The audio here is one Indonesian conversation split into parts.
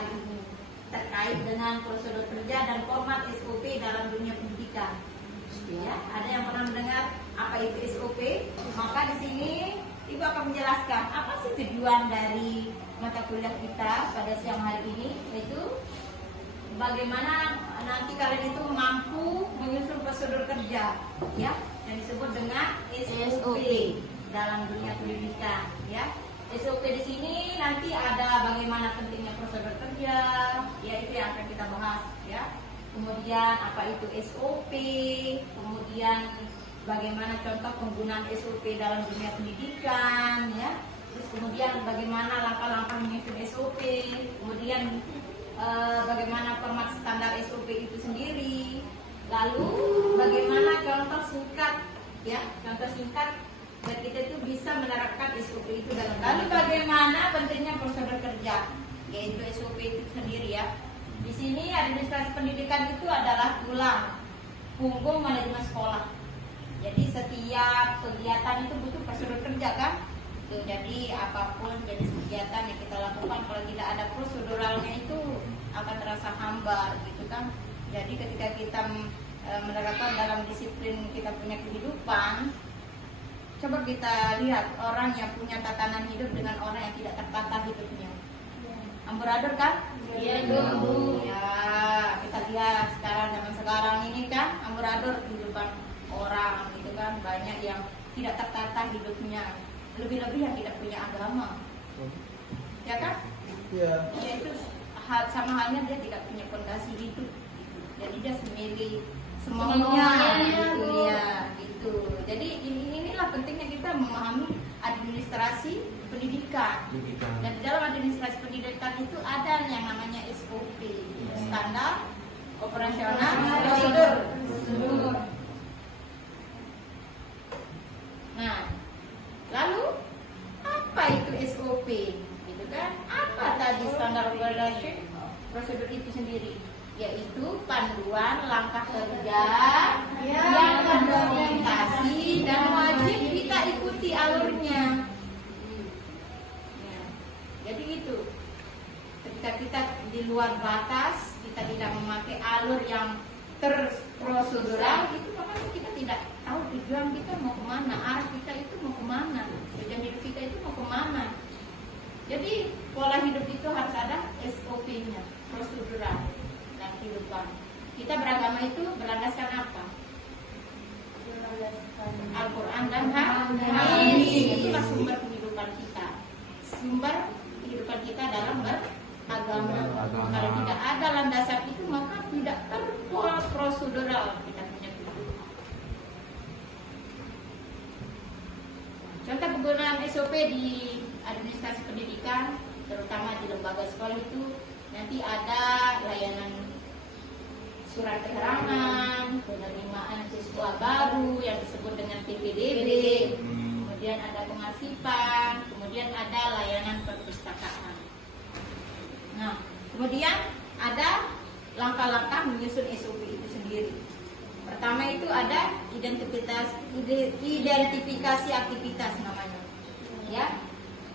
hari ini terkait dengan prosedur kerja dan format SOP dalam dunia pendidikan. Ya, ada yang pernah mendengar apa itu SOP? Maka di sini Ibu akan menjelaskan apa sih tujuan dari mata kuliah kita pada siang hari ini, yaitu bagaimana nanti kalian itu mampu menyusun prosedur kerja, ya, yang disebut dengan SOP dalam dunia pendidikan, ya. SOP di sini nanti ada bagaimana pentingnya prosedur kerja, ya itu yang akan kita bahas, ya. Kemudian apa itu SOP, kemudian bagaimana contoh penggunaan SOP dalam dunia pendidikan, ya. Terus kemudian bagaimana langkah-langkah menyusun SOP, kemudian bagaimana format standar SOP itu sendiri, lalu bagaimana contoh singkat, ya, contoh singkat dan kita itu bisa menerapkan SOP itu dalam. Lalu bagaimana pentingnya prosedur kerja, yaitu SOP itu sendiri, ya. Di sini administrasi pendidikan itu adalah tulang punggung manajemen sekolah. Jadi setiap kegiatan itu butuh prosedur kerja, kan? Tuh, jadi apapun jenis kegiatan yang kita lakukan kalau tidak ada proseduralnya itu akan terasa hambar, gitu kan? Jadi ketika kita menerapkan dalam disiplin kita punya kehidupan, coba kita lihat orang yang punya tatanan hidup dengan orang yang tidak tertata hidupnya. Amburadul kan? Iya, Bu. Ya, kita lihat zaman sekarang ini kan amburadul kehidupan orang, gitu kan, banyak yang tidak tertata hidupnya, lebih-lebih yang tidak punya agama, ya kan? Iya. Ya itu sama halnya dia tidak punya fondasi hidup, jadi dia memilih semuanya, gitu ya, gitu. Jadi inilah pentingnya kita memahami administrasi pendidikan. Dan di dalam administrasi pendidikan itu ada yang namanya SOP, standar operasional prosedur. Nah, lalu apa itu SOP? Gitu kan? Apa tadi standar operasi prosedur itu sendiri? Yaitu panduan langkah kerja yang terdokumentasi dan wajib kita ikuti alurnya. Jadi itu, ketika kita di luar batas, kita tidak memakai alur yang terprosedural, itu makanya kita tidak tahu tujuan kita mau kemana, arah kita itu mau kemana, tujuan hidup kita itu mau kemana. Jadi pola hidup itu harus ada SOP-nya, prosedural dan kehidupan. Kita beragama itu berlandaskan apa? Al-Quran dan hadis. Itulah sumber kehidupan kita. Sumber kehidupan kita dalam beragama. Kalau tidak ada landasan itu, maka tidak terprosedural kita punya kehidupan. Contoh penggunaan SOP di administrasi pendidikan, terutama di lembaga sekolah itu, nanti ada layanan surat keterangan, penerimaan siswa baru yang disebut dengan PPDB, kemudian ada pengarsipan, kemudian ada layanan perpustakaan. Nah, kemudian ada langkah-langkah menyusun SOP itu sendiri. Pertama itu ada identifikasi aktivitas namanya, ya.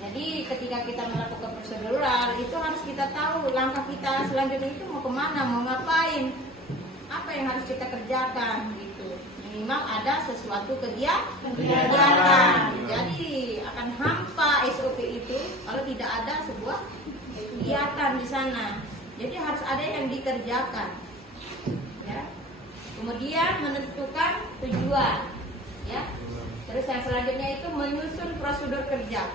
Jadi ketika kita melakukan prosedural itu harus kita tahu langkah kita selanjutnya itu mau kemana, mau ngapain, apa yang harus kita kerjakan, gitu. Minimal ada sesuatu kegiatan. Jadi akan hampa SOP itu kalau tidak ada sebuah kegiatan di sana. Jadi harus ada yang dikerjakan, ya. Kemudian menentukan tujuan, ya. Terus yang selanjutnya itu menyusun prosedur kerja.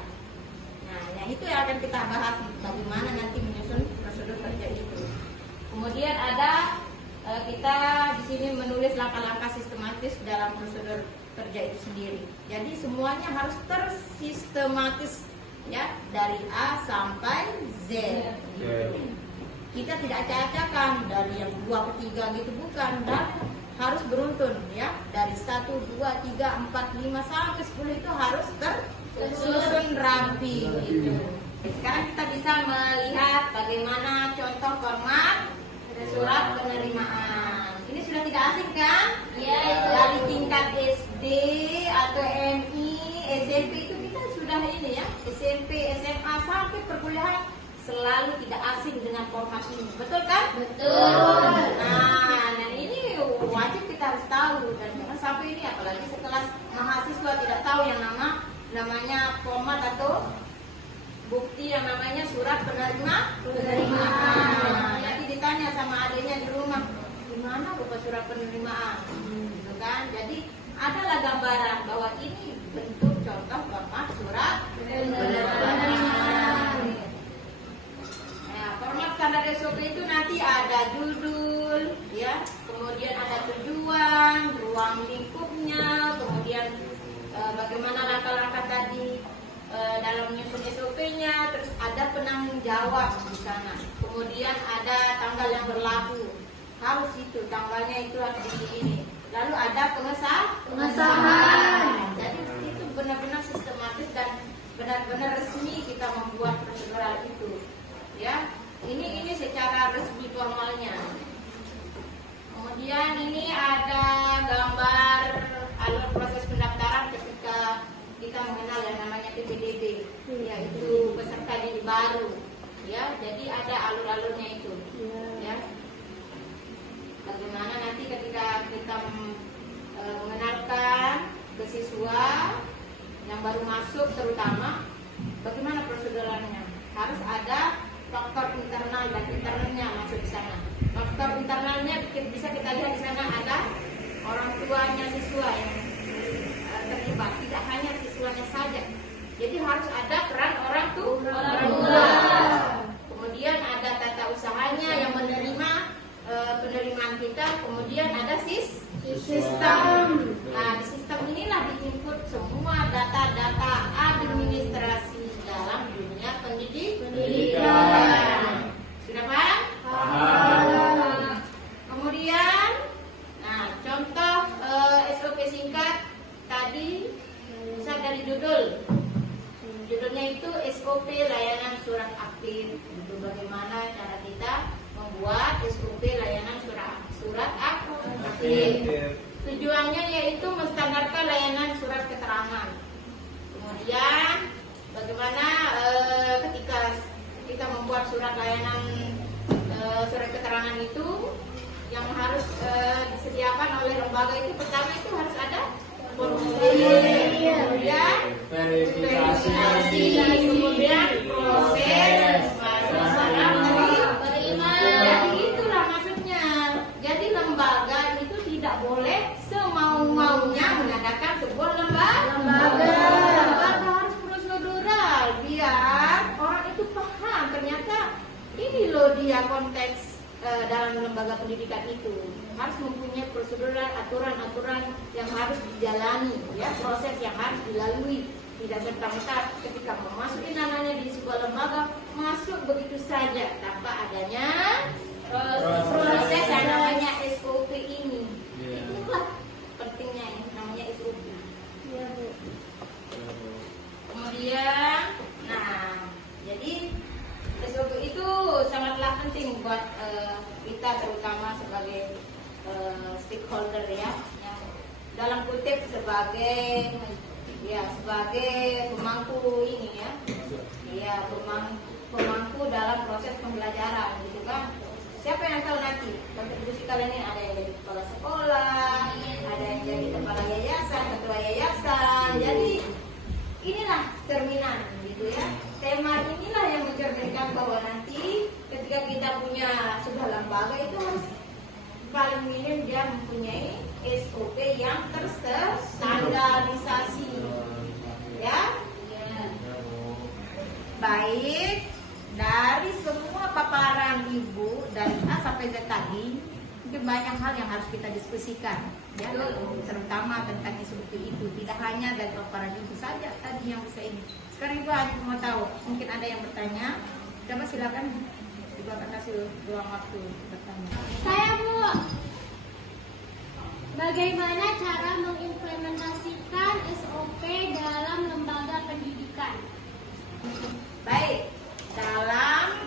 Nah, yang itu yang akan kita bahas, bagaimana nanti menyusun prosedur kerja itu. Kemudian ada kita di sini menulis langkah-langkah sistematis dalam prosedur kerja itu sendiri. Jadi semuanya harus tersistematis, ya, dari A sampai Z. Kita tidak acak-acakan dari yang 2 ke 3 gitu, bukan, dan harus beruntun, ya, dari 1, 2, 3, 4, 5 sampai 10 itu harus tersusun rapi, gitu. Sekarang kita bisa melihat bagaimana contoh format surat penerimaan. Ini sudah tidak asing, kan? Iya. Dari tingkat SD atau MI, SMP itu kita sudah ini, ya, SMP, SMA sampai perkuliahan selalu tidak asing dengan format ini. Betul kan? Betul. Nah, dan ini wajib kita harus tahu, dan jangan sampai ini apalagi sekelas mahasiswa tidak tahu yang namanya format atau bukti yang namanya surat penerimaan. Nanti ditanya sama adiknya di rumah, gimana rupa surat penerimaan? Gitu kan? Jadi adalah gambaran bahwa ini bentuk contoh format surat penerimaan. Nah, format standar SOP itu nanti ada judul, ya, kemudian ada tujuan, ruang lingkupnya, kemudian bagaimana langkah-langkah tadi dalam menyusun SOP-nya, terus ada penanggung jawab di sana, kemudian ada tanggal yang berlaku, harus itu tanggalnya itu harus di sini. Lalu ada pengesahan. Jadi itu benar-benar sistematis dan benar-benar resmi kita membuat prosedural itu. Ya, ini secara resmi formalnya. Kemudian ini ada gambar alur proses pendaftaran ketika kita mengenal yang namanya PPDB, yaitu peserta didik baru. Ya, jadi ada alur-alurnya itu. Ya. Bagaimana nanti ketika kita mengenalkan ke siswa yang baru masuk, terutama bagaimana proseduralnya, harus ada faktor internal dan internalnya masuk di sana. Faktor internalnya bisa kita lihat di sana, ada orang tuanya siswa yang terlibat, tidak hanya siswanya saja. Jadi harus ada peran orang tua. Kemudian ada tata usahanya yang menerima penerimaan kita, kemudian ada sistem. Nah, di sistem inilah diinput semua data-data administrasi dalam dunia pendidikan. Sudah paham? Paham. Kemudian, nah, contoh SOP singkat tadi bisa dari judul. Judulnya itu SOP layanan surat aktif. Itu bagaimana cara kita membuat SOP layanan surat aktif. Tujuannya yaitu menstandarkan layanan surat keterangan. Kemudian bagaimana ketika kita membuat surat layanan surat keterangan itu yang harus disediakan oleh lembaga itu, pertama itu harus ada formulir, kemudian verifikasi, kemudian proses saraf terima. Jadi itulah maksudnya. Jadi lembaga itu tidak boleh semau-maunya mengadakan sebuah lembaga harus prosedural biar orang itu paham ternyata ini loh dia konteks dalam lembaga pendidikan itu harus mempunyai prosedural, aturan-aturan yang harus dijalani, ya, proses yang harus dilalui. Tidak serta-merta ketika memasuki namanya di sebuah lembaga masuk begitu saja tanpa adanya proses yang namanya SOP ini. Itulah pentingnya yang namanya SOP. Kemudian, nah, jadi SOP itu sangatlah penting buat kita, terutama sebagai stakeholder, ya, yang dalam kutip sebagai pemangku ini, ya, pemangku dalam proses pembelajaran, gitu kan. Siapa yang tahu nanti kontribusi kalian ini? Ada yang jadi kepala sekolah, ada yang jadi kepala yayasan, ketua yayasan. Jadi inilah cerminan, gitu ya. Tema inilah yang mencerminkan bahwa nanti ketika kita punya sebuah lembaga itu harus paling minim dia mempunyai SOP yang terstandarisasi, ya. Baik, dari semua paparan Ibu dari A sampai Z tadi, mungkin banyak hal yang harus kita diskusikan, ya, terutama tentang SOP itu. Tidak hanya dari paparan Ibu saja tadi yang bisa ini. Sekarang Ibu mau tahu, mungkin ada yang bertanya. Coba silakan, Ibu akan kasih ruang waktu bertanya. Saya Bu, bagaimana cara mengimplementasikan SOP dalam lembaga pendidikan? Baik, dalam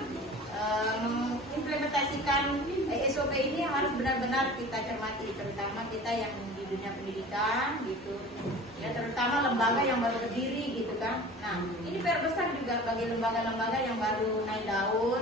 mengimplementasikan SOP ini harus benar-benar kita cermati, terutama kita yang di dunia pendidikan, gitu. Ya, terutama lembaga yang baru berdiri, gitu kan. Nah, ini PR besar juga bagi lembaga-lembaga yang baru naik daun,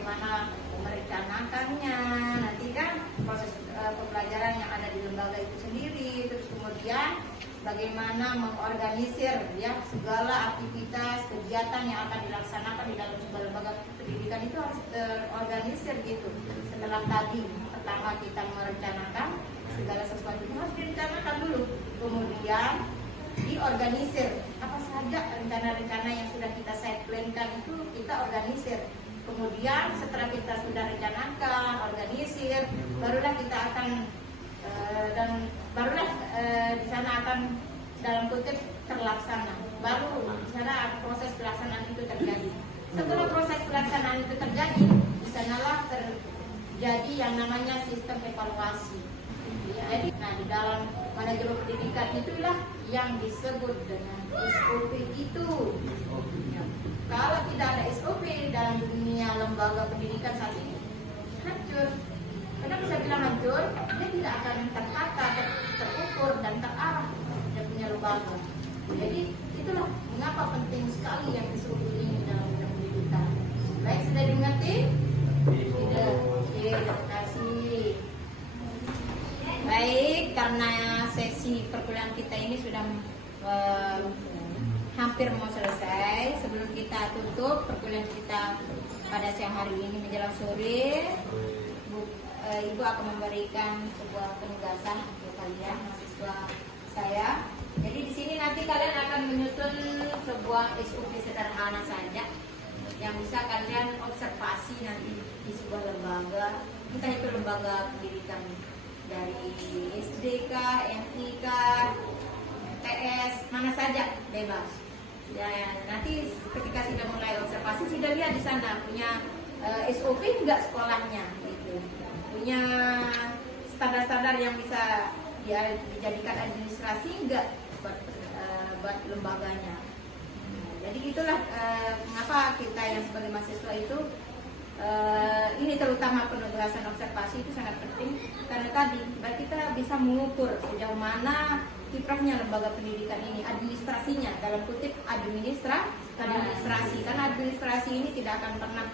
bagaimana merencanakannya. Nanti kan proses pembelajaran yang ada di lembaga itu sendiri, terus kemudian bagaimana mengorganisir ya segala aktivitas kegiatan yang akan dilaksanakan di dalam sebuah lembaga pendidikan itu harus terorganisir gitu. Setelah tadi pertama kita merencanakan segala sesuatu itu harus direncanakan dulu, kemudian diorganisir apa saja rencana-rencana yang sudah kita side plan-kan itu kita organisir. Kemudian setelah kita sudah rencanakan, organisir, barulah kita akan di sana akan dalam kutip terlaksana. Baru di sana proses pelaksanaan itu terjadi. Setelah proses pelaksanaan itu terjadi, di sanalah terjadi yang namanya sistem evaluasi. Jadi, nah di dalam manajemen pendidikan itulah yang disebut dengan SOP itu. Kalau tidak ada SOP dalam dunia lembaga pendidikan saat ini, hancur. Kenapa saya bilang hancur? Dia tidak akan tertata, terukur dan terarah dia punya lembaga. Jadi itulah mengapa penting sekali yang SOP ini dalam dunia pendidikan. Baik, sudah dimengerti? Tidak. Oke, terima kasih. Baik, karena sesi perkuliahan kita ini sudah hampir mau selesai. Sebelum kita tutup perkuliahan kita pada siang hari ini menjelang sore, Ibu akan memberikan sebuah penugasan untuk kalian mahasiswa saya. Jadi di sini nanti kalian akan menyusun sebuah SOP sederhana saja yang bisa kalian observasi nanti di sebuah lembaga, entah itu lembaga pendidikan dari SD kah, MI kah, TS, mana saja bebas. Ya, nanti ketika sudah mulai observasi sudah lihat di sana punya SOP enggak sekolahnya gitu. Punya standar-standar yang bisa dijadikan administrasi enggak buat lembaganya. Jadi itulah mengapa kita yang sebagai mahasiswa itu ini terutama penugasan observasi itu sangat penting karena tadi kita bisa mengukur sejauh mana kiprahnya lembaga pendidikan ini, administrasinya dalam kutip administrasi karena administrasi ini tidak akan pernah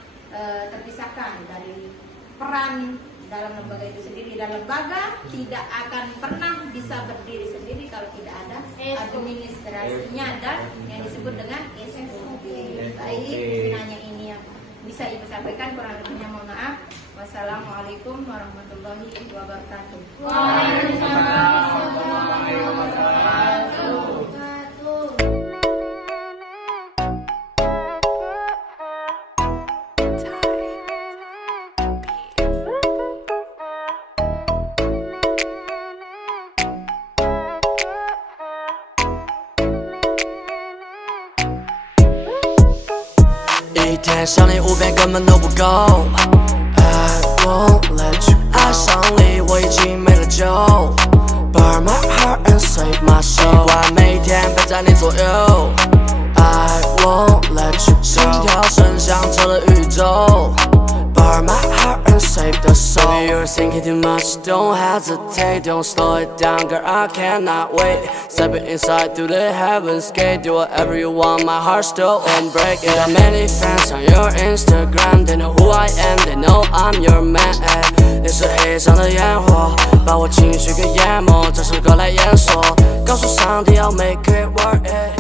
terpisahkan dari peran dalam lembaga itu sendiri. Dan lembaga tidak akan pernah bisa berdiri sendiri kalau tidak ada administrasinya dan yang disebut dengan SOP. Baik, hanya ini yang bisa Ibu sampaikan, kurang lebihnya mohon maaf. Wassalamualaikum warahmatullahi wabarakatuh. Waalaikumsalam warahmatullahi wabarakatuh.一天想你5遍根本都不够 I won't let you go 爱上你我已经没了救 Burn my heart and save my soul 习惯每天陪在你左右 I won't let you go 心跳声响彻了宇宙 Burn my heart and save the soul Baby you're thinking too much Don't hesitate Don't slow it down Girl I cannot wait Step it inside through the heavens gate Do whatever you want My heart still won't break it Got many friends on your Instagram They know who I am They know I'm your man 你是黑上的烟火把我情绪给淹没这首歌来演说告诉上帝要 make it worth it